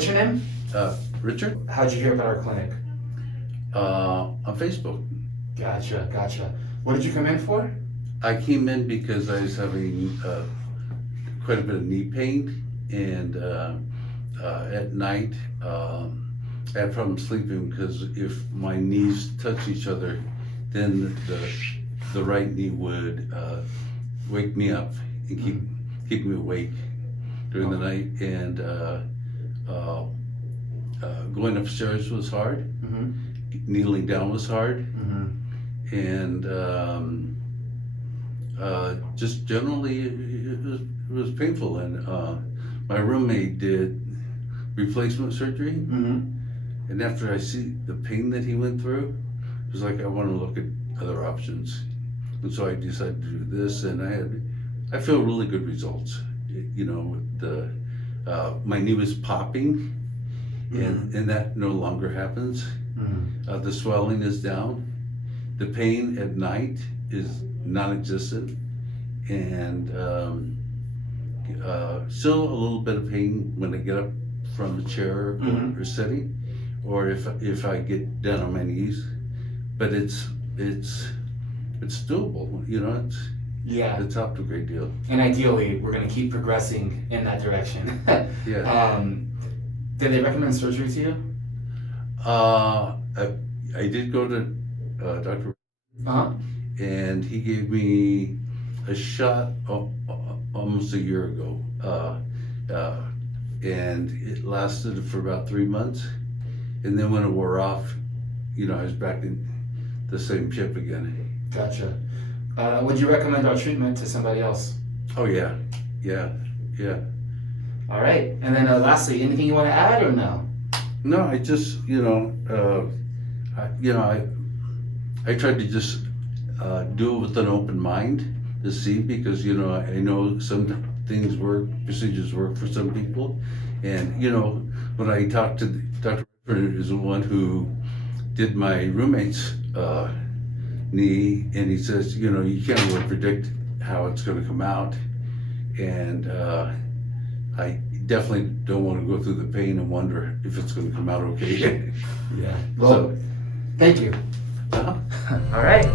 what's your name? Richard, How'd you hear about our clinic? on Facebook. Gotcha. What did you come in for? I came in because I was having quite a bit of knee pain, and at night I had problems sleeping because if my knees touch each other, then the right knee would wake me up and keep me awake during the night, and going upstairs was hard. Kneeling down was hard, and just generally it was painful. And my roommate did replacement surgery, and after I see the pain that he went through, it was like I want to look at other options, and so I decided to do this, and I feel really good results. You know, my knee was popping, and that no longer happens. The swelling is down. The pain at night is non-existent, and still a little bit of pain when I get up from the chair or sitting, or if I get down on my knees. But it's doable. You know, it's helped a great deal. And ideally, we're going to keep progressing in that direction. Yeah. Did they recommend surgery to you? I did go to Dr. And he gave me a shot almost a year ago, and it lasted for about 3 months, and then when it wore off, you know, I was back in the same ship again. Gotcha. Would you recommend our treatment to somebody else? Oh yeah. All right, and then lastly, anything you want to add or no? No, I just, I tried to just do it with an open mind to see, because, I know some things work, procedures work for some people. And, when I talked to Dr. Ritter, is the one who did my roommate's knee, and he says, you can't really predict how it's going to come out. And I definitely don't want to go through the pain and wonder if it's going to come out okay. Yeah. Well, thank you. Uh-huh. All right.